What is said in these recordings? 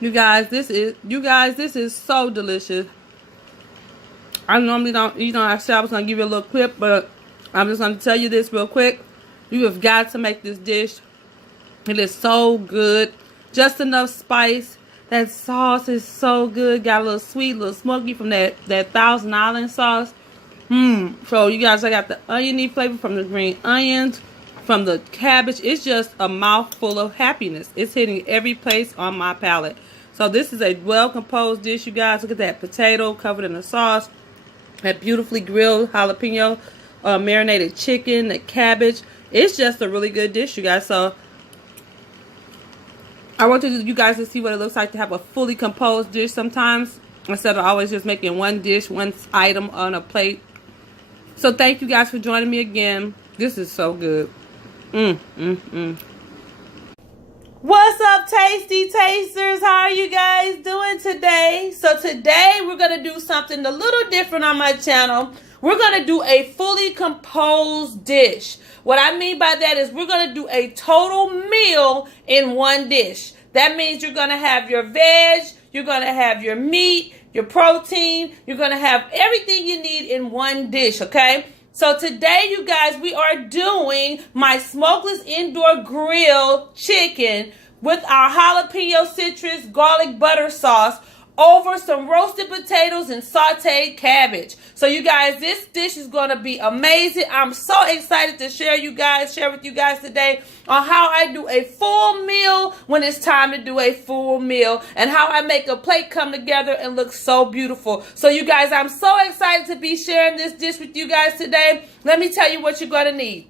This is so delicious. I normally don't, I said I was going to give you a little clip, but I'm just going to tell you this real quick. You have got to make this dish. It is so good. Just enough spice. That sauce is so good. Got a little sweet, a little smoky from that Thousand Island sauce. So you guys, I got the oniony flavor from the green onions, from the cabbage. It's just a mouthful of happiness. It's hitting every place on my palate. So this is a well-composed dish, you guys. Look at that potato covered in the sauce. That beautifully grilled jalapeno marinated chicken, the cabbage. It's just a really good dish, you guys. So I want you guys to see what it looks like to have a fully composed dish sometimes, instead of always just making one dish, one item on a plate. So thank you guys for joining me again. This is so good. What's up, Tey-stee Teysters? How are you guys doing today? So today we're going to do something a little different on my channel. We're going to do a fully composed dish. What I mean by that is we're going to do a total meal in one dish. That means you're going to have your veg, you're going to have your meat, your protein. You're going to have everything you need in one dish, okay? So today, you guys, we are doing my smokeless indoor grill chicken with our jalapeno citrus garlic butter sauce over some roasted potatoes and sauteed cabbage. So you guys, this dish is going to be amazing. I'm so excited to share with you guys today on how I do a full meal when it's time to do a full meal, and how I make a plate come together and look so beautiful. So you guys, I'm so excited to be sharing this dish with you guys today. Let me tell you what you're going to need.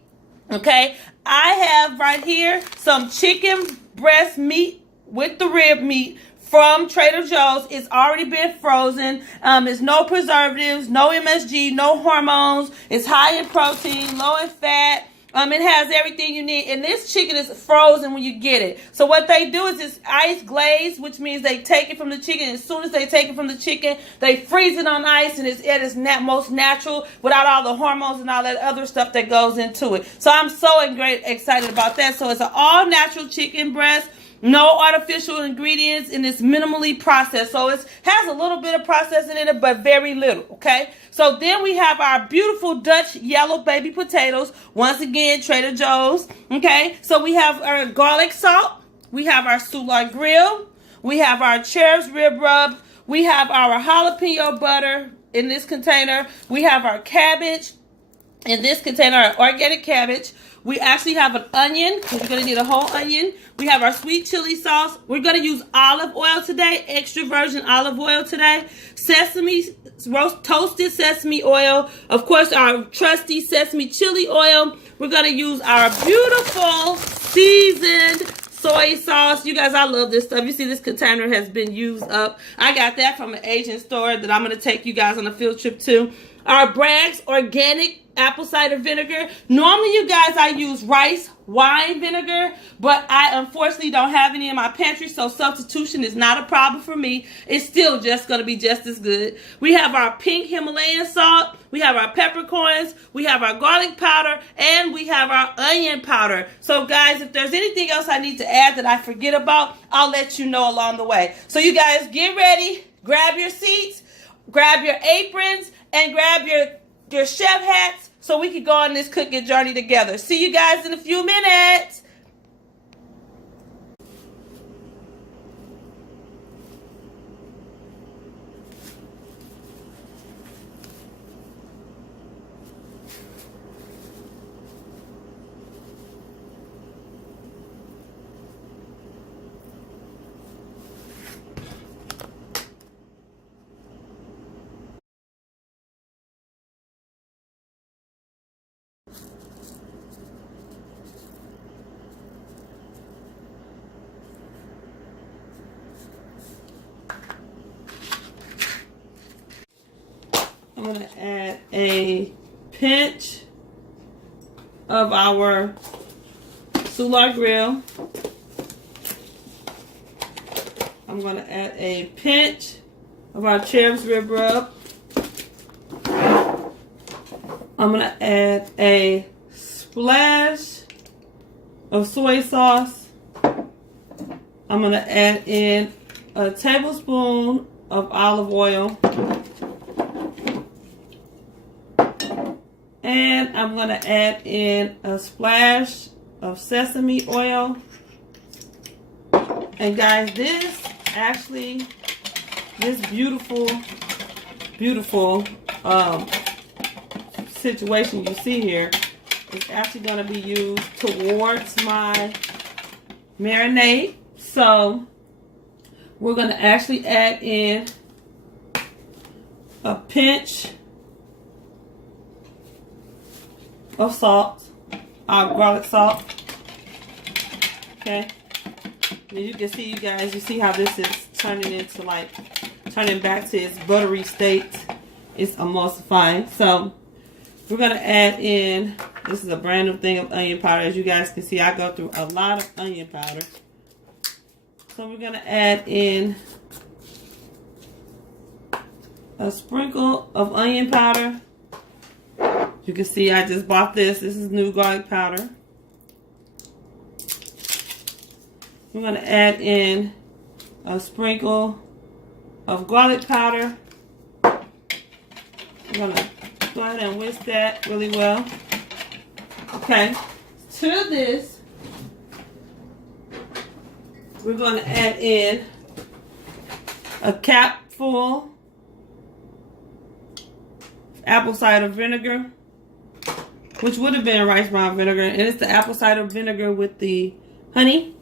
Okay, I have right here some chicken breast meat with the rib meat from Trader Joe's. It's already been frozen. It's no preservatives, no MSG, no hormones. It's high in protein, low in fat. It has everything you need. And this chicken is frozen when you get it. So what they do is it's ice glazed, which means they take it from the chicken. As soon as they take it from the chicken, they freeze it on ice, and it's at its most natural without all the hormones and all that other stuff that goes into it. So I'm so excited about that. So it's an all-natural chicken breast. No artificial ingredients, and it's minimally processed. So it has a little bit of processing in it, but very little, okay? So then we have our beautiful Dutch yellow baby potatoes. Once again, Trader Joe's, okay? So we have our garlic salt. We have our soulard grill. We have our cherub's rib rub. We have our jalapeno butter in this container. We have our cabbage in this container, our organic cabbage. We actually have an onion, because you're going to need a whole onion. We have our sweet chili sauce. We're going to use olive oil today, extra virgin olive oil today. Toasted sesame oil. Of course, our trusty sesame chili oil. We're going to use our beautiful seasoned soy sauce. You guys, I love this stuff. You see this container has been used up. I got that from an Asian store that I'm going to take you guys on a field trip to. Our Bragg's organic apple cider vinegar. Normally, you guys, I use rice wine vinegar, but I unfortunately don't have any in my pantry, so substitution is not a problem for me. It's still just going to be just as good. We have our pink Himalayan salt. We have our peppercorns. We have our garlic powder, and we have our onion powder. So, guys, if there's anything else I need to add that I forget about, I'll let you know along the way. So, you guys, get ready. Grab your seats. Grab your aprons. And grab your chef hats so we can go on this cooking journey together. See you guys in a few minutes. I'm going to add a pinch of our soulard grill. I'm going to add a pinch of our cherub's rib rub. I'm going to add a splash of soy sauce. I'm going to add in a tablespoon of olive oil. And I'm going to add in a splash of sesame oil. And guys, this beautiful situation you see here is actually going to be used towards my marinade. So we're going to actually add in a pinch of salt, garlic salt. Okay. And you can see, you guys, you see how this is turning back to its buttery state. It's emulsifying. So we're going to add in, this is a brand new thing of onion powder. As you guys can see, I go through a lot of onion powder. So we're going to add in a sprinkle of onion powder. You can see I just bought this. This is new garlic powder. We're going to add in a sprinkle of garlic powder. We're going to go ahead and whisk that really well. Okay. To this, we're going to add in a capful of apple cider vinegar, which would have been rice brown vinegar, and it's the apple cider vinegar with the honey.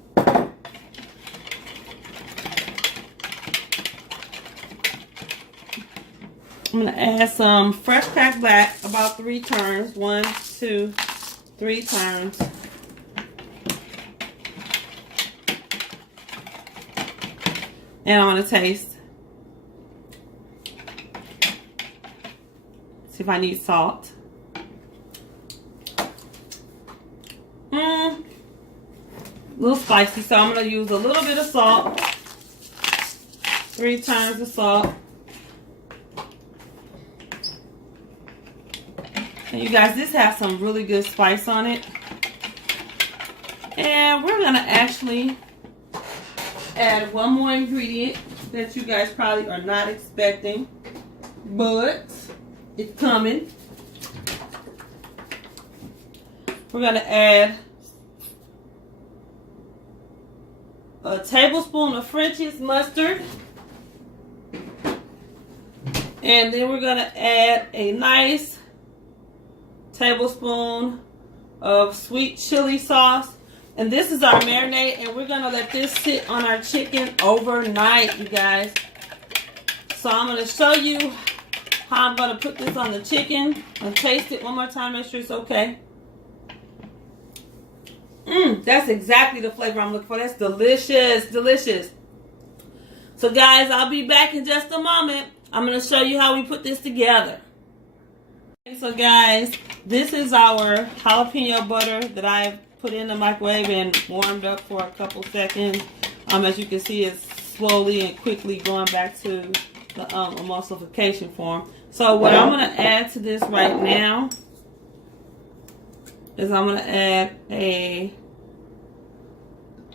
I'm going to add some fresh cracked black, about 3 turns. 1, 2, 3 turns. And I'm going to taste. See if I need salt. A little spicy, so I'm going to use a little bit of salt. 3 turns of salt. And you guys, this has some really good spice on it. And we're going to actually add one more ingredient that you guys probably are not expecting, but it's coming. We're going to add a tablespoon of French's mustard. And then we're going to add a nice tablespoon of sweet chili sauce. And this is our marinade, and we're going to let this sit on our chicken overnight, you guys. So I'm going to show you how I'm going to put this on the chicken and taste it one more time, make sure it's okay. That's exactly the flavor I'm looking for. That's delicious, delicious. So guys, I'll be back in just a moment. I'm going to show you how we put this together. Okay, so guys, this is our jalapeno butter that I've put in the microwave and warmed up for a couple seconds. As you can see, it's slowly and quickly going back to the emulsification form. So what I'm going to add to this right now is I'm going to add a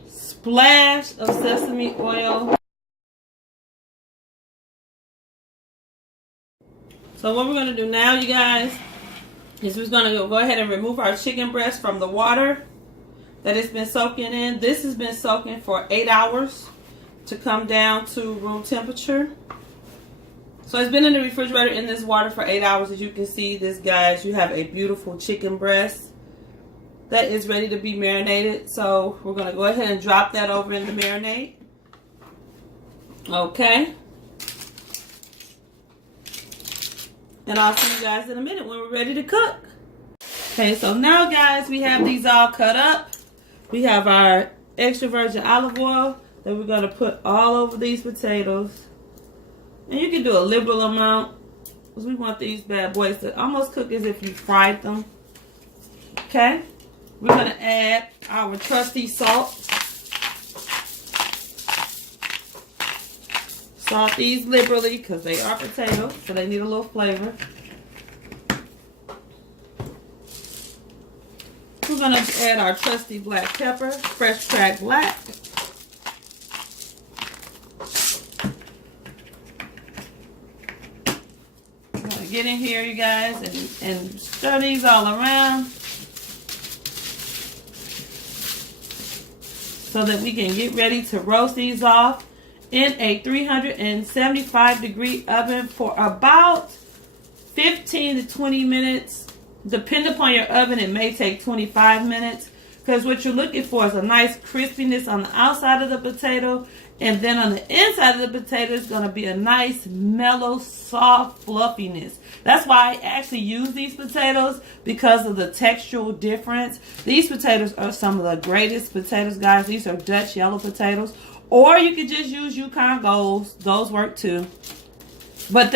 splash of sesame oil. So what we're going to do now, you guys, is we're going to go ahead and remove our chicken breast from the water that it's been soaking in. This has been soaking for 8 hours to come down to room temperature. So it's been in the refrigerator in this water for 8 hours. As you can see, this, guys, you have a beautiful chicken breast that is ready to be marinated. So we're going to go ahead and drop that over in the marinade. Okay. And I'll see you guys in a minute when we're ready to cook. Okay, so now, guys, we have these all cut up. We have our extra virgin olive oil that we're going to put all over these potatoes. And you can do a liberal amount, because we want these bad boys to almost cook as if you fried them. Okay, we're going to add our trusty salt. Salt these liberally because they are potatoes, so they need a little flavor. We're going to add our trusty black pepper, fresh cracked black. get in here, you guys, and stir these all around so that we can get ready to roast these off in a 375 degree oven for about 15 to 20 minutes. Depending upon your oven, it may take 25 minutes, because what you're looking for is a nice crispiness on the outside of the potato, and then on the inside of the potato is going to be a nice mellow soft fluffiness. That's why I actually use these potatoes, because of the textural difference. These potatoes are some of the greatest potatoes, guys. These are Dutch yellow potatoes, or you could just use Yukon Golds. Those work too. But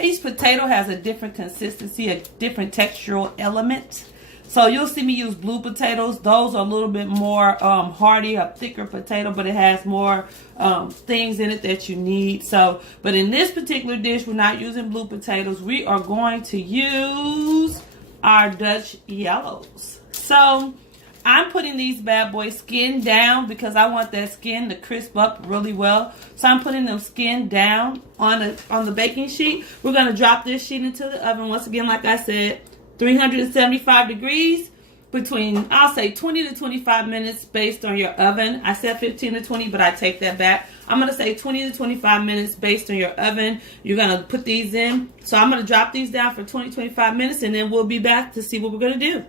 each potato has a different consistency, a different textural element. So you'll see me use blue potatoes. Those are a little bit more hearty, a thicker potato, but it has more things in it that you need. But in this particular dish, we're not using blue potatoes. We are going to use our Dutch yellows. So I'm putting these bad boys skin down, because I want that skin to crisp up really well. So I'm putting them skin down on the baking sheet. We're going to drop this sheet into the oven. Once again, like I said, 375 degrees between, I'll say 20 to 25 minutes based on your oven. I said 15 to 20, but I take that back. I'm going to say 20 to 25 minutes based on your oven. You're going to put these in. So I'm going to drop these down for 20, 25 minutes, and then we'll be back to see what we're going to do.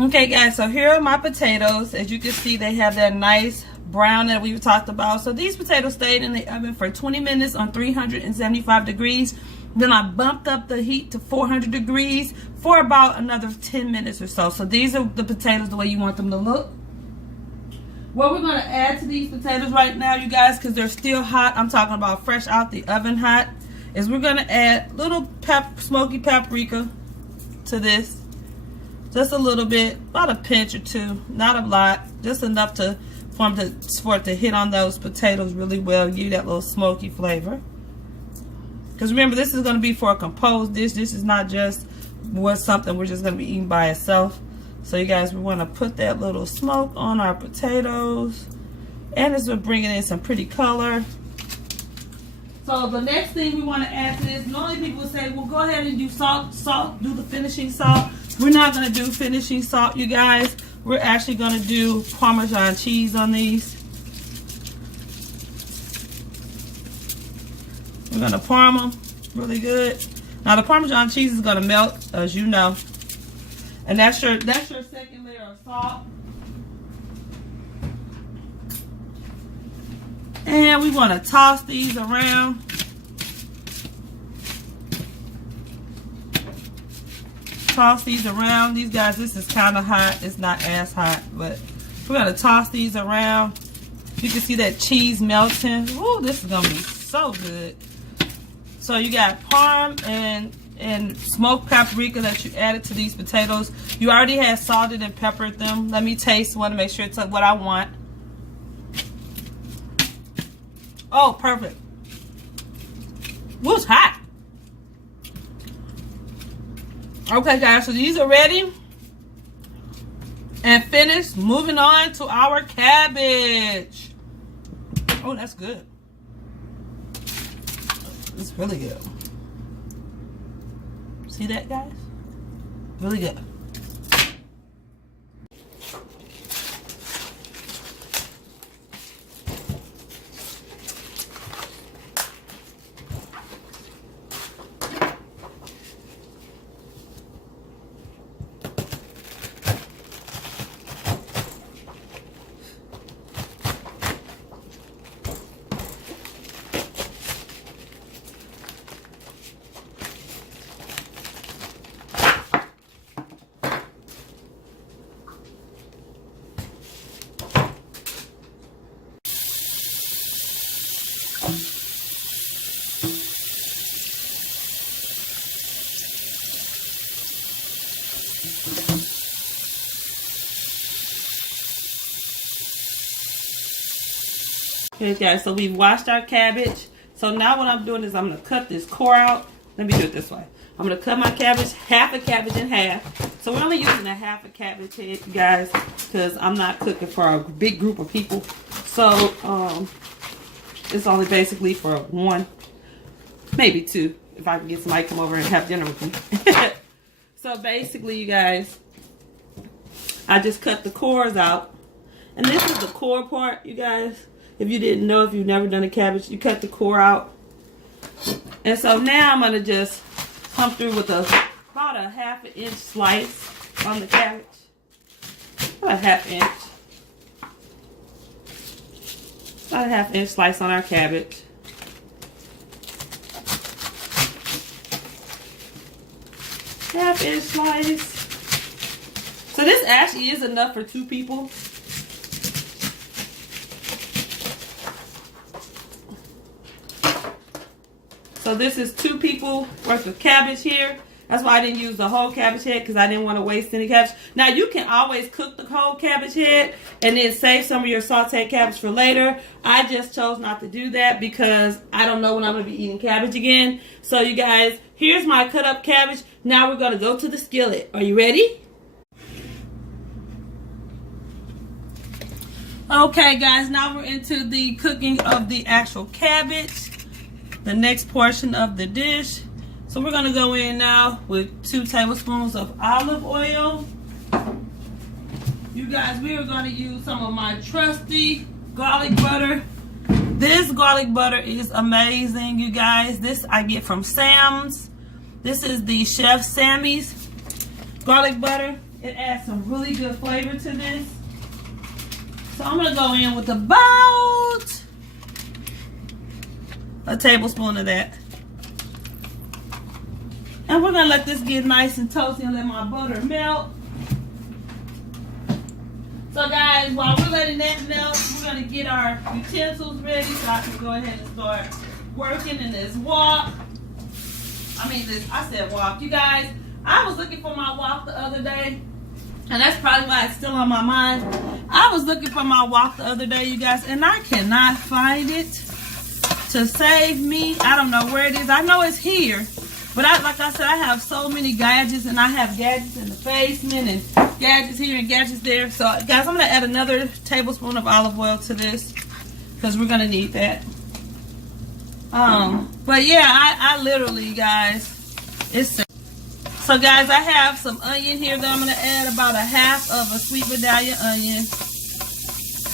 Okay, guys, so here are my potatoes. As you can see, they have that nice brown that we talked about. So these potatoes stayed in the oven for 20 minutes on 375 degrees. Then I bumped up the heat to 400 degrees for about another 10 minutes or so. So these are the potatoes the way you want them to look. What we're going to add to these potatoes right now, you guys, because they're still hot, I'm talking about fresh out the oven hot, is we're going to add little smoky paprika to this. Just a little bit, about a pinch or two, not a lot, just enough for it to hit on those potatoes really well, give you that little smoky flavor. Because remember, this is going to be for a composed dish. This is not just something we're just going to be eating by itself. So you guys, we want to put that little smoke on our potatoes, and this will bring in some pretty color. So the next thing we want to add to this, normally people say, well, go ahead and do salt, do the finishing salt. We're not going to do finishing salt, you guys. We're actually going to do Parmesan cheese on these. We're going to parm them really good. Now the Parmesan cheese is going to melt, as you know. And that's your second layer of salt. And we want to toss these around. Toss these around. These guys, this is kind of hot. It's not as hot, but we're going to toss these around. You can see that cheese melting. Ooh, this is going to be so good. So you got parm and smoked paprika that you added to these potatoes. You already had salted and peppered them. Let me taste one to make sure it's what I want. Oh, perfect. Ooh, it's hot. Okay, guys, so these are ready and finished. Moving on to our cabbage. Oh, that's good. It's really good. See that, guys? Really good. Okay, guys, so we've washed our cabbage. So now what I'm doing is I'm going to cut this core out. Let me do it this way. I'm going to cut my cabbage, half a cabbage in half. So we're only using a half a cabbage head, you guys, because I'm not cooking for a big group of people. So it's only basically for one, maybe two, if I can get somebody to come over and have dinner with me. So basically, you guys, I just cut the cores out. And this is the core part, you guys. If you didn't know, if you've never done a cabbage, you cut the core out. And so now I'm going to just come through with about a ½ inch slice on the cabbage. About a ½ inch. About a ½ inch slice on our cabbage. ½ inch slice. So this actually is enough for 2 people. So this is 2 people worth of cabbage here. That's why I didn't use the whole cabbage head, because I didn't want to waste any cabbage. Now you can always cook the whole cabbage head and then save some of your sauteed cabbage for later. I just chose not to do that because I don't know when I'm going to be eating cabbage again. So you guys, here's my cut up cabbage. Now we're going to go to the skillet. Are you ready? Okay guys, now we're into the cooking of the actual cabbage, the next portion of the dish. So we're going to go in now with 2 tablespoons of olive oil. You guys, we are going to use some of my trusty garlic butter. This garlic butter is amazing, you guys. This I get from Sam's. This is the Chef Sammy's garlic butter. It adds some really good flavor to this. So I'm going to go in with about a tablespoon of that. And we're going to let this get nice and toasty and let my butter melt. So guys, while we're letting that melt, we're going to get our utensils ready so I can go ahead and start working in this wok. I said wok. You guys, I was looking for my wok the other day. And that's probably why it's still on my mind. I was looking for my wok the other day, you guys, and I cannot find it to save me. I don't know where it is. I know it's here. But like I said, I have so many gadgets, and I have gadgets in the basement and gadgets here and gadgets there. So, guys, I'm going to add another tablespoon of olive oil to this because we're going to need that. But, yeah, I literally, guys, it's... So guys, I have some onion here that I'm going to add, about a half of a sweet Vidalia onion.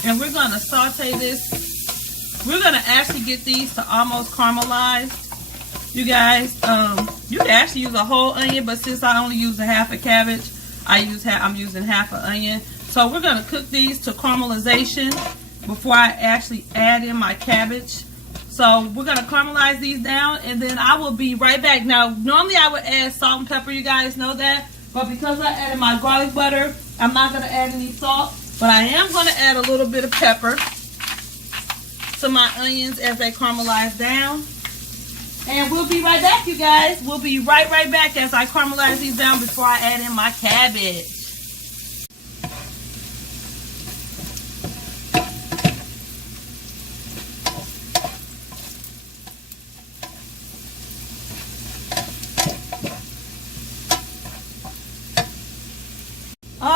And we're going to saute this. We're going to actually get these to almost caramelize. You guys, you can actually use a whole onion, but since I only use a half a cabbage, I'm using half an onion. So we're going to cook these to caramelization before I actually add in my cabbage. So we're going to caramelize these down, and then I will be right back. Now, normally I would add salt and pepper, you guys know that. But because I added my garlic butter, I'm not going to add any salt. But I am going to add a little bit of pepper to my onions as they caramelize down. And we'll be right back, you guys. We'll be right back as I caramelize these down before I add in my cabbage.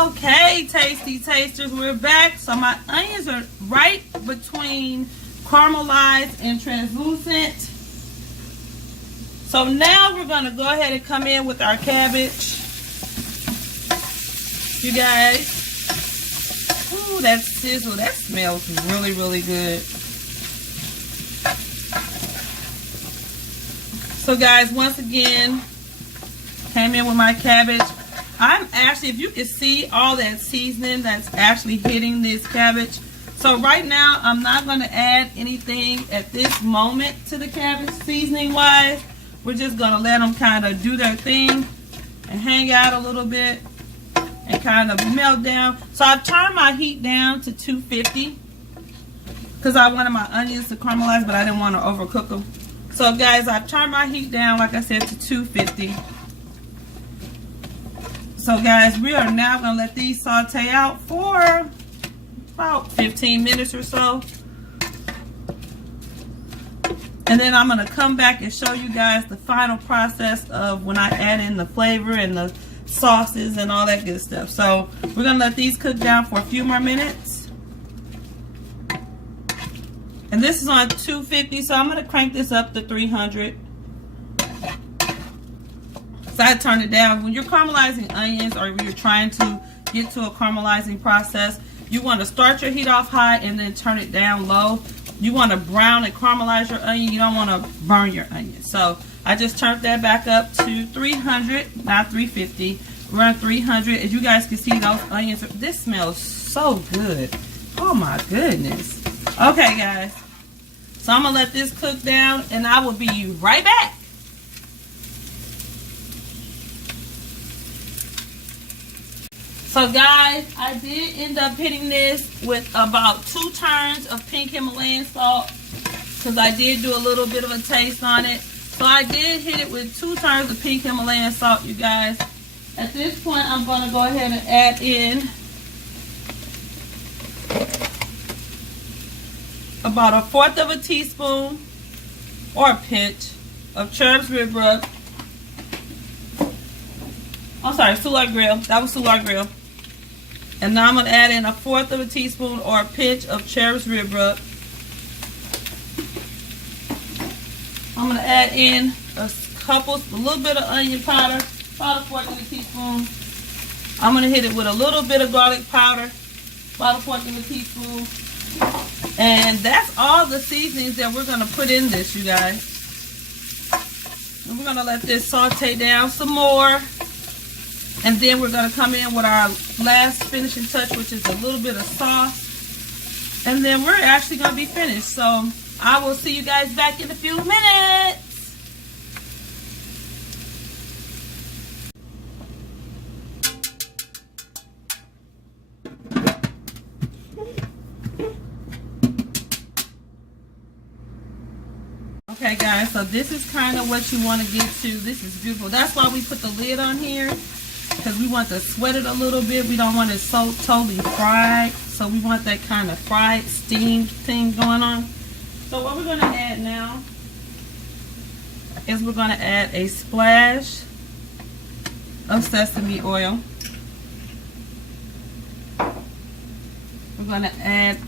Okay, Tasty Tasters, we're back. So my onions are right between caramelized and translucent. So now we're going to go ahead and come in with our cabbage. You guys. Ooh, that sizzle. That smells really, really good. So guys, once again, came in with my cabbage. I'm actually, if you can see all that seasoning that's actually hitting this cabbage. So right now, I'm not going to add anything at this moment to the cabbage seasoning wise. We're just going to let them kind of do their thing and hang out a little bit and kind of melt down. So I've turned my heat down to 250 because I wanted my onions to caramelize, but I didn't want to overcook them. So guys, I've turned my heat down, like I said, to 250. So guys, we are now going to let these saute out for about 15 minutes or so. And then I'm going to come back and show you guys the final process of when I add in the flavor and the sauces and all that good stuff. So we're going to let these cook down for a few more minutes. And this is on 250, so I'm going to crank this up to 300. So I turn it down. When you're caramelizing onions or when you're trying to get to a caramelizing process, you want to start your heat off high and then turn it down low. You want to brown and caramelize your onion. You don't want to burn your onion. So I just turned that back up to 300, not 350. We're on 300. As you guys can see, those onions, this smells so good. Oh my goodness. Okay, guys. So I'm going to let this cook down and I will be right back. So guys, I did end up hitting this with about 2 turns of pink Himalayan salt because I did do a little bit of a taste on it. So I did hit it with 2 turns of pink Himalayan salt, you guys. At this point, I'm going to go ahead and add in about 1/4 of a teaspoon or a pinch of Cherub's rib rub. I'm sorry, Soulard Grill. That was Soulard Grill. And now I'm going to add in 1/4 of a teaspoon or a pinch of Cherub's rib rub. I'm going to add in a little bit of onion powder, about 1/4 of a teaspoon. I'm going to hit it with a little bit of garlic powder, about 1/4 of a teaspoon. And that's all the seasonings that we're going to put in this, you guys. And we're going to let this saute down some more. And then we're going to come in with our last finishing touch, which is a little bit of sauce. And then we're actually going to be finished. So I will see you guys back in a few minutes. Okay guys, so this is kind of what you want to get to. This is beautiful. That's why we put the lid on here, because we want to sweat it a little bit. We don't want it so totally fried. So we want that kind of fried, steamed thing going on. So what we're going to add now is we're going to add a splash of sesame oil. We're going to add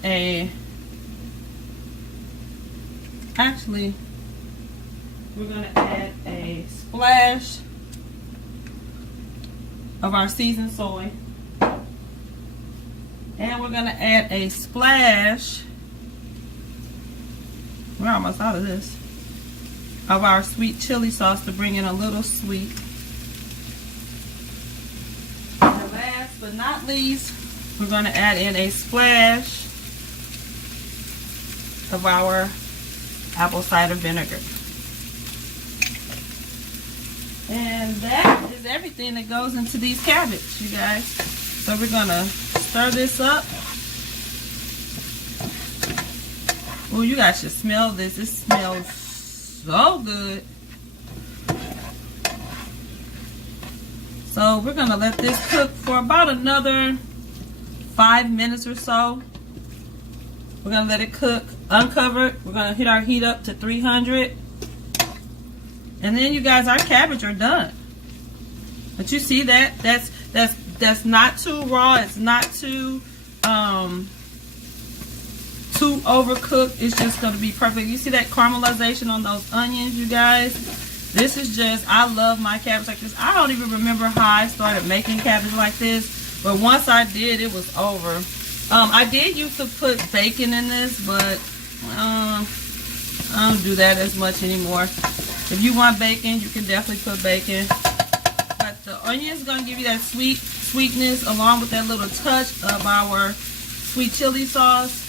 we're going to add a splash of our seasoned soy. And we're going to add a splash, we're almost out of this, of our sweet chili sauce to bring in a little sweet. And last but not least, we're going to add in a splash of our apple cider vinegar. And that is everything that goes into these cabbage, you guys. So we're going to stir this up. Oh, you guys should smell this. It smells so good. So we're going to let this cook for about another 5 minutes or so. We're going to let it cook uncovered. We're going to hit our heat up to 300. And then you guys, our cabbage are done. But you see that? That's not too raw. It's not too overcooked. It's just going to be perfect. You see that caramelization on those onions, you guys? This is just, I love my cabbage like this. I don't even remember how I started making cabbage like this. But once I did, it was over. I did used to put bacon in this, but I don't do that as much anymore. If you want bacon, you can definitely put bacon. But the onion is going to give you that sweetness along with that little touch of our sweet chili sauce.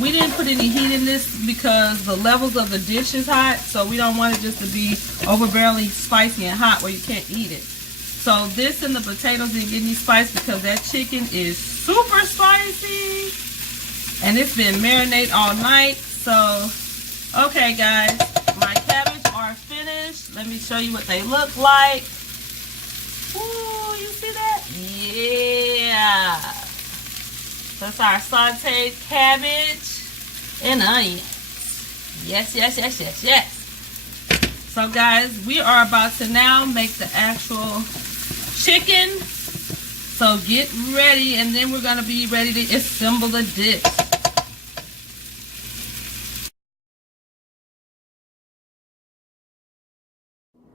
We didn't put any heat in this because the levels of the dish is hot, so we don't want it just to be overbearingly spicy and hot where you can't eat it. So this and the potatoes didn't get any spice because that chicken is super spicy and it's been marinated all night. So okay guys, my cabbage are finished. Let me show you what they look like. Ooh, you see that? Yeah. That's our sauteed cabbage and onions. Yes, yes, yes, yes, yes. So guys, we are about to now make the actual chicken. So get ready, and then we're going to be ready to assemble the dish.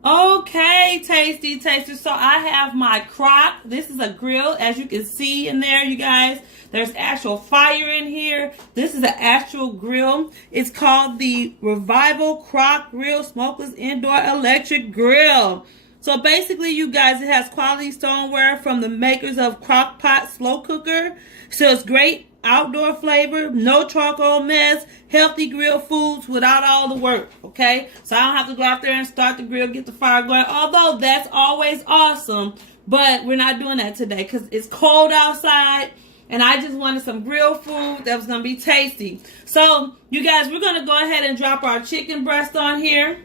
Okay, Tey-stee Tasters. So I have my crock. This is a grill, as you can see in there, you guys. There's actual fire in here. This is an actual grill. It's called the Revival Crock Grill Smokeless Indoor Electric Grill. So basically, you guys, it has quality stoneware from the makers of Crock-Pot Slow Cooker. So it's great outdoor flavor, no charcoal mess, healthy grill foods without all the work, okay? So I don't have to go out there and start the grill, get the fire going, although that's always awesome, but we're not doing that today because it's cold outside, and I just wanted some grill food that was going to be tasty. So, you guys, we're going to go ahead and drop our chicken breast on here.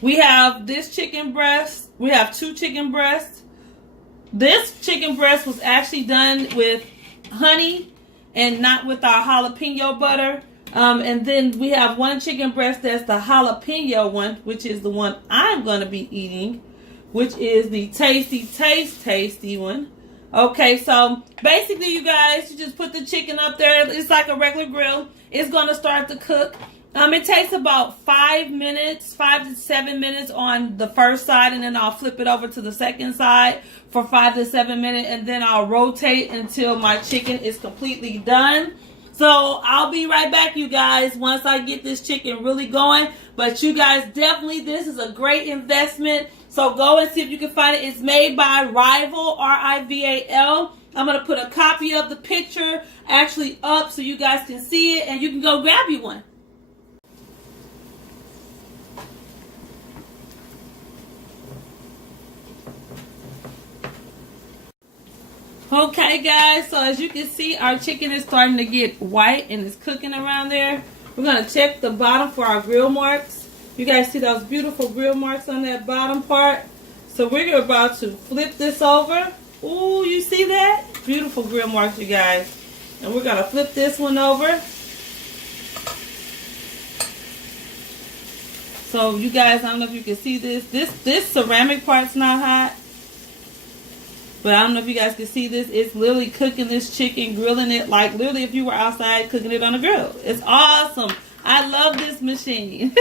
We have this chicken breast. We have 2 chicken breasts. This chicken breast was actually done with honey and not with our jalapeno butter. And then we have 1 chicken breast that's the jalapeno one, which is the one I'm going to be eating, which is the Tey-stee Tasty one. Okay, so basically, you guys, you just put the chicken up there. It's like a regular grill. It's going to start to cook. It takes about 5 minutes, 5 to 7 minutes on the first side, and then I'll flip it over to the second side for 5 to 7 minutes, and then I'll rotate until my chicken is completely done. So I'll be right back, you guys, once I get this chicken really going. But you guys, definitely, this is a great investment. So go and see if you can find it. It's made by Rival, R-I-V-A-L. I'm going to put a copy of the picture actually up so you guys can see it, and you can go grab you one. Okay, guys, so as you can see, our chicken is starting to get white and it's cooking around there. We're going to check the bottom for our grill marks. You guys see those beautiful grill marks on that bottom part? So we're about to flip this over. Ooh, you see that? Beautiful grill marks, you guys. And we're going to flip this one over. So you guys, I don't know if you can see this. This ceramic part's not hot. But I don't know if you guys can see this. It's literally cooking this chicken, grilling it like literally if you were outside cooking it on a grill. It's awesome. I love this machine.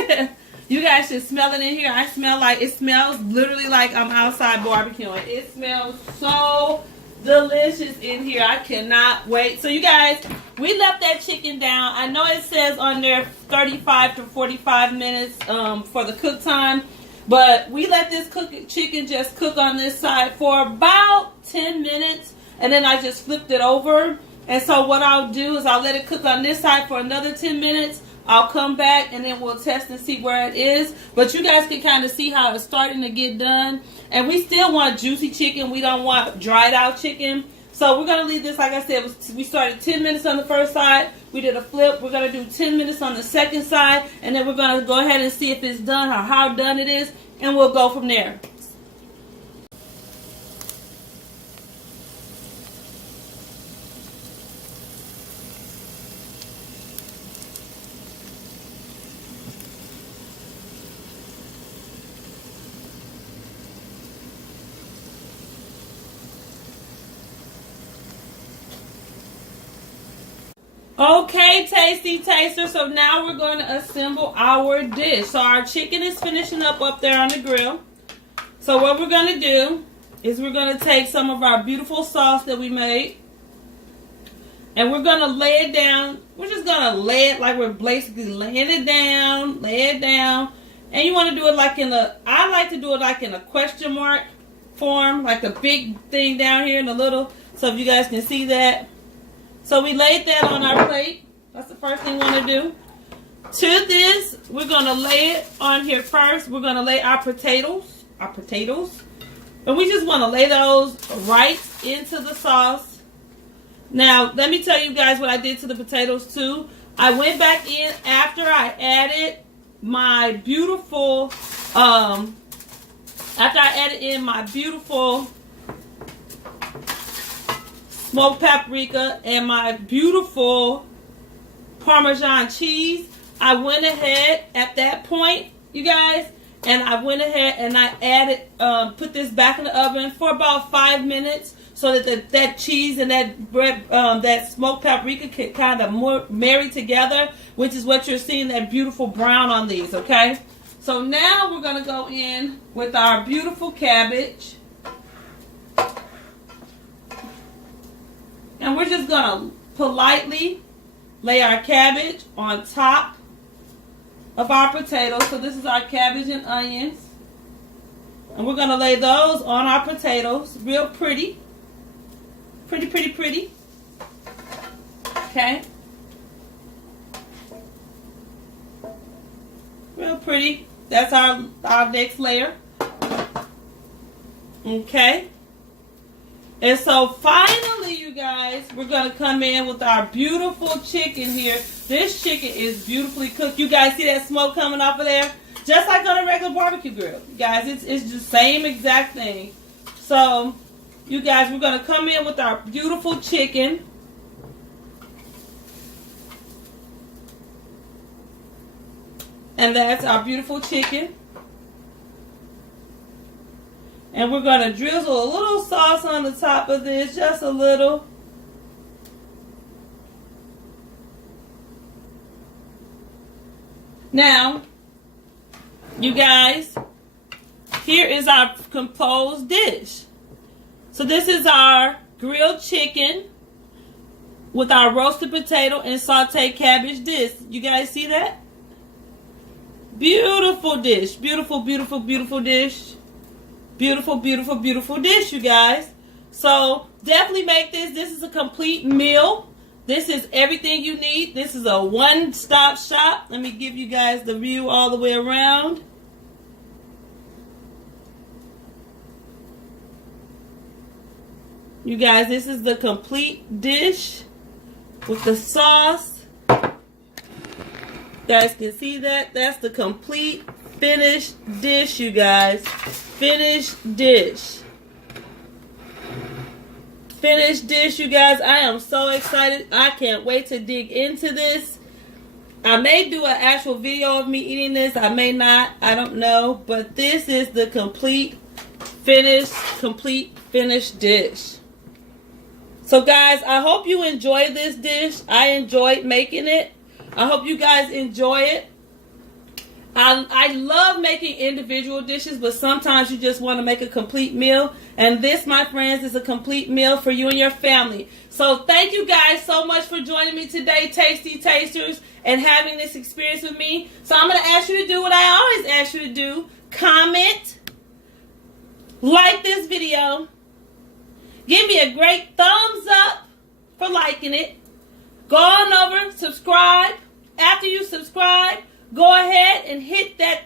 You guys should smell it in here. I smell like, it smells literally like I'm outside barbecuing. It smells so delicious in here. I cannot wait. So you guys, we left that chicken down. I know it says on there 35 to 45 minutes for the cook time. But we let this chicken just cook on this side for about 10 minutes. And then I just flipped it over. And so what I'll do is I'll let it cook on this side for another 10 minutes. I'll come back and then we'll test and see where it is. But you guys can kind of see how it's starting to get done. And we still want juicy chicken. We don't want dried out chicken. So we're going to leave this, like I said, we started 10 minutes on the first side. We did a flip. We're going to do 10 minutes on the second side. And then we're going to go ahead and see if it's done or how done it is. And we'll go from there. Okay, Tey-stee Taysters, so now we're going to assemble our dish. So our chicken is finishing up there on the grill. So what we're going to do is we're going to take some of our beautiful sauce that we made. And we're going to lay it down. We're just going to lay it like we're basically laying it down, lay it down. And you want to do it like I like to do it like in a question mark form, like a big thing down here and a little, so if you guys can see that. So we laid that on our plate. That's the first thing we want to do. To this, we're going to lay it on here first. We're going to lay our potatoes. And we just want to lay those right into the sauce. Now, let me tell you guys what I did to the potatoes too. I went back in after I added my beautiful, smoked paprika and my beautiful Parmesan cheese. I went ahead at that point, you guys, and I went ahead and I added, put this back in the oven for about 5 minutes so that that cheese and that bread, that smoked paprika can kind of marry together, which is what you're seeing, that beautiful brown on these, okay? So now we're going to go in with our beautiful cabbage. And we're just going to politely lay our cabbage on top of our potatoes. So this is our cabbage and onions. And we're going to lay those on our potatoes. Real pretty. Pretty, pretty, pretty. Okay. Real pretty. That's our next layer. Okay. And so finally, you guys, we're going to come in with our beautiful chicken here. This chicken is beautifully cooked. You guys see that smoke coming off of there? Just like on a regular barbecue grill. You guys, it's the same exact thing. So, you guys, we're going to come in with our beautiful chicken. And that's our beautiful chicken. And we're going to drizzle a little sauce on the top of this, just a little. Now, you guys, here is our composed dish. So this is our grilled chicken with our roasted potato and sauteed cabbage dish. You guys see that? Beautiful dish. Beautiful, beautiful, beautiful dish. Beautiful, beautiful, beautiful dish, you guys. So definitely make this. This is a complete meal. This is everything you need. This is a one-stop shop. Let me give you guys the view all the way around. You guys, this is the complete dish with the sauce. You guys can see that. That's the complete finished dish, you guys. Finished dish. Finished dish, you guys. I am so excited. I can't wait to dig into this. I may do an actual video of me eating this. I may not. I don't know. But this is the complete finished dish. So guys, I hope you enjoy this dish. I enjoyed making it. I hope you guys enjoy it. I love making individual dishes, but sometimes you just want to make a complete meal. And this, my friends, is a complete meal for you and your family. So thank you guys so much for joining me today, Tey-stee Teysters, and having this experience with me. So I'm going to ask you to do what I always ask you to do. Comment, like this video, give me a great thumbs up for liking it. Go on over, subscribe. After you subscribe, go ahead and hit that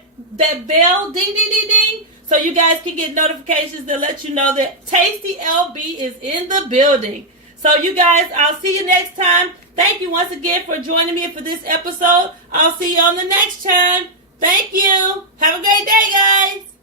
bell, ding, ding, ding, ding, so you guys can get notifications that let you know that Tey-stee LB is in the building. So you guys, I'll see you next time. Thank you once again for joining me for this episode. I'll see you on the next time. Thank you. Have a great day, guys.